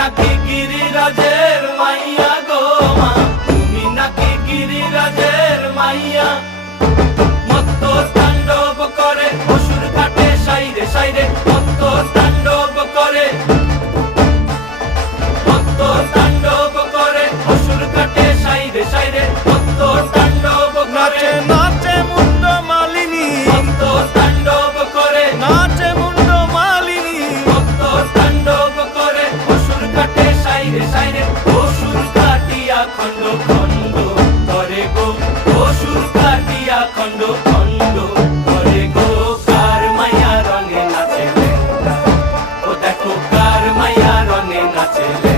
নাকি গিরিরাজের মাইয়া গো মা, তুমি নাকি গিরিরাজের মাইয়া। মত্ত তাণ্ডব করে অসুর কাটে সাইরে সাইরে, মত্ত তাণ্ডব করে, মত্ত তাণ্ডব করে অসুর কাটে সাইরে সাইরে, মত্ত তাণ্ডব করে। নাচে মুন্ড মালিনী, মত্ত তাণ্ডব করে, নাচে মুন্ড মালিনী, মত্ত তাণ্ডব করে অসুর কাটে সাইরে সাইরে, অসুর কাটিয়া খণ্ড খণ্ড করে গো, অসুর কাটিয়া খণ্ড খণ্ড করে গো। কার মায়া রঙে নাচে লেঙ্গা, ও দেখো কার মায়া রঙে নাচে লেঙ্গা।